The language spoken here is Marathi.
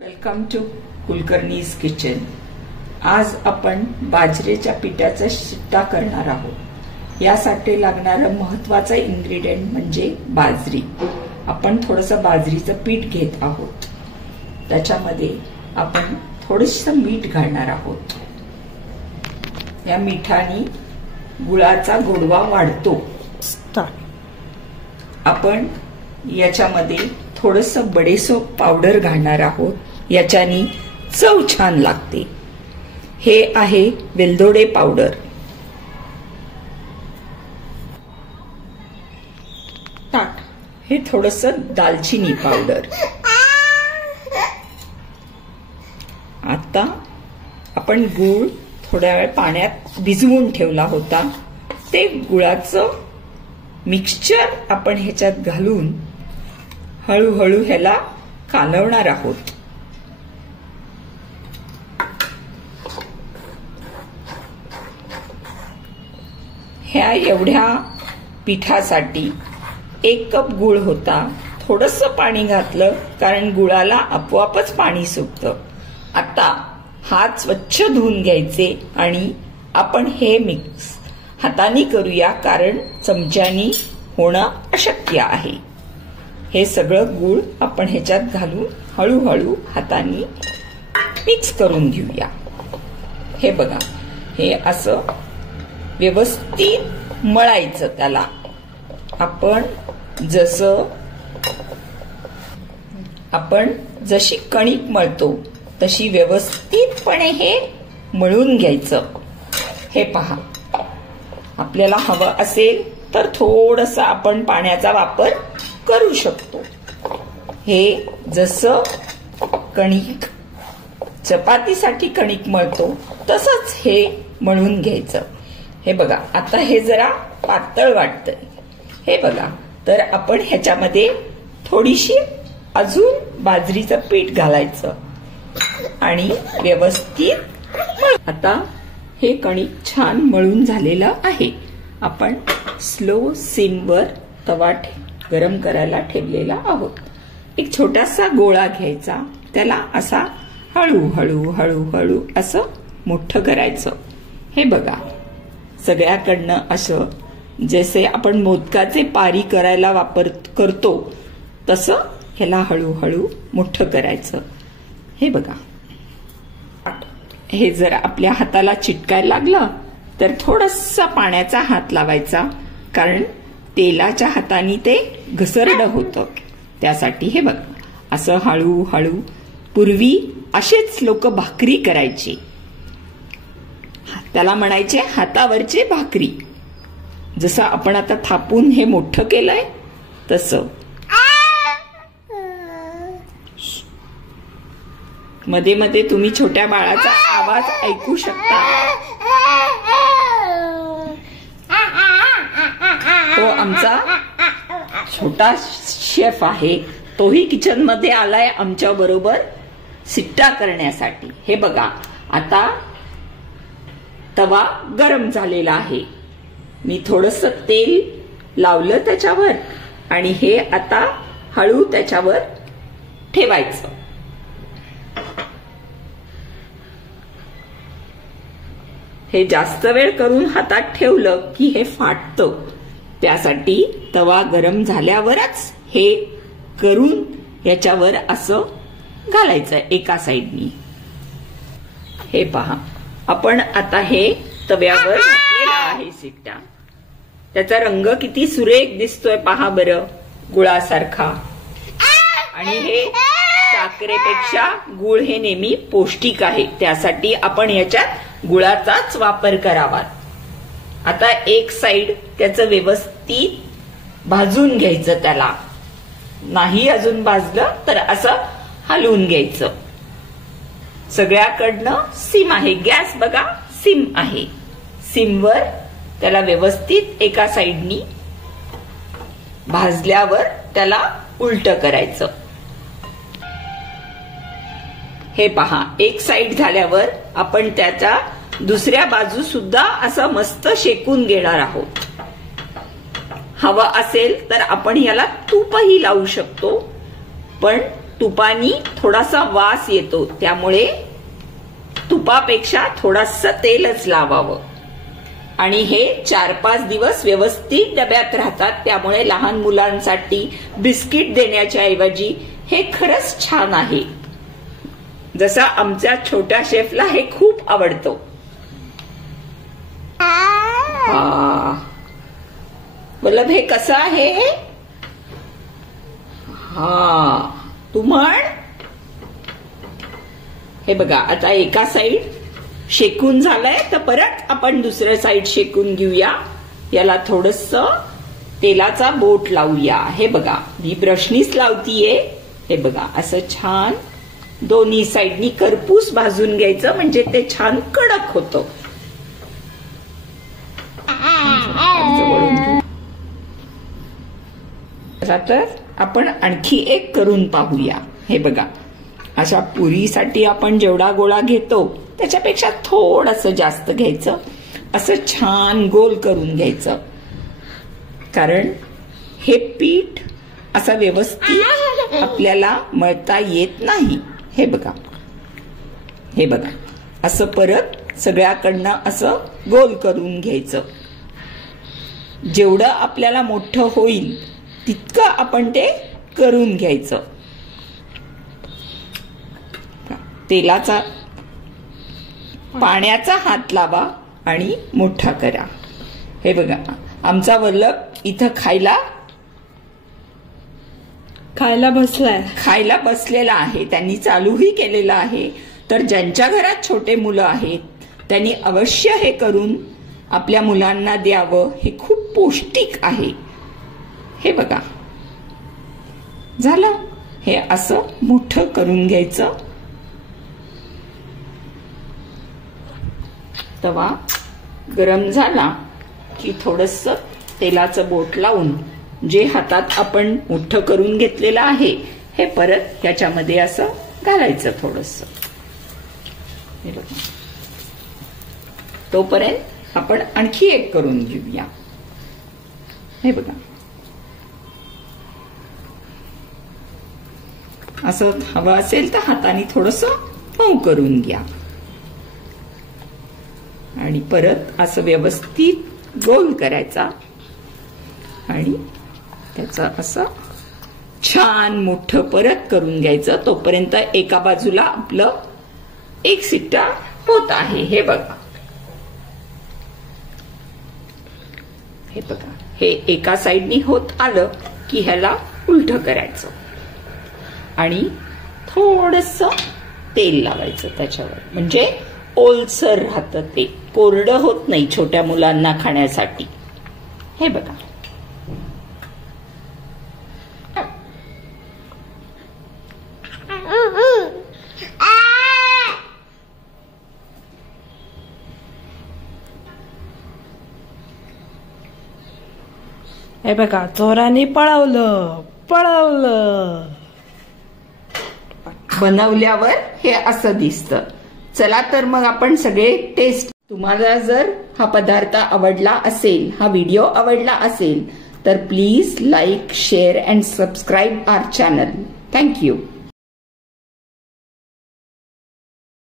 Welcome to कुलकर्णीज kitchen. आज आपण बाजरीच्या पिठाचा शिट्टा करणार आहोत। यासाठी लागणारा महत्त्वाचा इन्ग्रेडियंट म्हणजे बाजरी। आपण थोडंसं बाजरीचं पीठ घेत आहोत। त्याच्यामध्ये आपण थोडंसं मीठ घालणार आहोत। या मिठाने गुळाचा गोडवा वाढतो। आपण याच्यामध्ये थोडंसं बडेसो पावडर घालणार आहोत। याच्यानी चव छान लागते। हे आहे वेलदोडे पावडर। हे थोडंसं दालचिनी पावडर। आता आपण गूळ थोड्या वेळ पाण्यात भिजवून ठेवला होता। ते गुळाचं मिक्सचर आपण ह्याच्यात घालून हळूहळू ह्याला कालवणार आहोत। ह्या एवढ्या पिठासाठी 1 कप गूळ होता। थोडंसं पाणी घातलं कारण गुळाला आपोआपच पाणी सुटतं। आता हात स्वच्छ धुवून घ्यायचे आणि आपण हे मिक्स हाताने करूया कारण चमच्यानी होणं अशक्य आहे। हे सगळं गूळ आपण ह्याच्यात घालून हळूहळू हाताने मिक्स करून घेऊया। हे बघा, हे असं व्यवस्थित मळायचं। त्याला आपण जशी कणिक मळतो तशी व्यवस्थितपणे हे मळून घ्यायचं। हे पहा, आपल्याला हवं असेल तर थोडंसं आपण पाण्याचा वापर करू शकतो। हे जसं कणिक चपातीसाठी कणिक मळतो तसंच हे मळून घ्यायचं। हे बघा, आता हे जरा पातळ वाटतंय। हे बघा, तर आपण ह्याच्यामध्ये थोडीशी अजून बाजरीचं पीठ घालायचं आणि व्यवस्थित आता हे कणिक छान मळून झालेलं आहे। आपण स्लो सिमवर तवा गरम करायला ठेवलेला आहोत। एक छोटासा गोळा घ्यायचा, त्याला असा हळूहळू हळूहळू असं मोठं करायचं। हे बघा, सगळ्याकडनं असं जसे आपण मोदकाचे पारी करायला करतो तसं ह्याला हळूहळू मोठं करायचं। हे बघा, हे जर आपल्या हाताला चिटकायला लागलं तर थोडासा पाण्याचा हात लावायचा कारण तेलाच्या हाताने ते घसरडं होतं। त्यासाठी हे बघा, असं हळूहळू पूर्वी असेच लोक भाकरी करायचे। त्याला म्हणायचे हातावरचे भाकरी। जसं आपण आता थापून हे मोठं केलंय तसं। मध्ये मध्ये तुम्ही छोट्या बाळाचा आवाज ऐकू शकता। तो आमचा छोटा शेफ आहे। तोही किचन मध्ये आलाय आमच्या बरोबर शिट्टा करण्यासाठी। हे बघा, आता तवा गरम झालेला आहे। मी थोडंसं तेल लावलं त्याच्यावर आणि हे आता हळू त्याच्यावर ठेवायचं। हे जास्त वेळ करून हातात ठेवलं की हे फाटतं। त्यासाठी तवा गरम झाल्यावरच हे करून याच्यावर असं घालायचं एका साईडनी। हे पहा, आपण आता हे तव्यावर घातलेला आहे शिट्टा। त्याचा रंग किती सुरेख दिसतोय पहा बरं, गुळासारखा। आणि हे साखरेपेक्षा गुळ हे नेहमी पौष्टिक आहे। त्यासाठी आपण याच्यात गुळाचाच वापर करावा। आता एक साइड त्याचं व्यवस्थित भाजून घ्यायचं। त्याला नाही अजून भाजलं तर असं हलवून घ्यायचं। सगळ्याकडनं सिम आहे, गॅस बघा सिम आहे। सिमवर त्याला व्यवस्थित एका साइडनी भाजल्यावर त्याला उलट करायचं। हे पहा, एक साइड झाल्यावर आपण त्याच्या दुसऱ्या बाजू सुद्धा असं मस्त शेकून घेणार आहोत। हवं असेल तर आपण याला तूपही लावू शकतो, पण तुपानी थोडासा वास येतो, त्यामुळे तुपापेक्षा थोडासा तेलच लावावं. आणि हे 4-5 दिवस व्यवस्थित डब्यात राहतात. त्यामुळे लहान मुलांसाठी बिस्किट देण्याच्या ऐवजी हे खरंच छान आहे. जसा आमच्या छोट्या शेफला हे खूप आवडतो. वल्लभ हे कसं आहे? तू म्हण. हे बघा, आता एका साइड शेकून झालंय, तर परत आपण दुसऱ्या साइड शेकून घेऊया. याला थोडस तेलाचा बोट लावूया. हे बघा, मी ब्रशनीच लावतीये. हे बघा, असं छान दोन्ही साइडनी करपूस भाजून घ्यायचं, म्हणजे ते छान कडक होतं. तर आपण आणखी एक करून पाहूया. हे बघा, अशा पुरीसाठी आपण जेवढा गोळा घेतो त्याच्यापेक्षा थोडंसं जास्त घ्यायचं. असं छान गोल करून घ्यायचं, कारण हे पीठ असं व्यवस्थित आपल्याला मळता येत नाही. हे बघा, हे बघा, असं परत सगळ्याकडनं असं गोल करून घ्यायचं. जेवढं आपल्याला मोठं होईल तितकं आपण ते करून घ्यायचं. तेलाचा पाण्याचा हात लावा आणि मोठा करा. हे बघा, आमचा वल्लभ इथं खायला बसलेला आहे. त्यांनी चालूही केलेला आहे. तर ज्यांच्या घरात छोटे मुलं आहेत त्यांनी अवश्य हे करून आपल्या मुलांना द्यावं. हे खूप पौष्टिक आहे. हे बघा, झालं. हे असं मोठं करून घ्यायचं. तवा गरम झाला की थोडस तेलाचं बोट लावून जे हातात आपण मोठं करून घेतलेलं आहे हे परत याच्यामध्ये असं घालायचं थोडस. तोपर्यंत आपण आणखी एक करून घेऊया. हे बघा, असं हवं असेल तर हाताने थोडस मऊ करून घ्या आणि परत असं व्यवस्थित गोल करायचा आणि त्याचं असं छान मोठं परत करून घ्यायचं. तोपर्यंत एका बाजूला आपलं एक सिट्टा होत आहे. हे बघा, हे बघा, हे एका साइडनी होत आलं की ह्याला उलट करायचं आणि थोडस तेल लावायचं त्याच्यावर, म्हणजे ओलसर राहतं, ते कोरडं होत नाही छोट्या मुलांना खाण्यासाठी. हे बघा, हे बघा, चोरांनी पळवलं. बनवल्यावर हे असं दिसतं. चला तर मग आपण सगळे टेस्ट. तुम्हाला जर हा पदार्थ आवडला असेल, हा व्हिडिओ आवडला असेल तर please like, share and subscribe our channel. Thank you.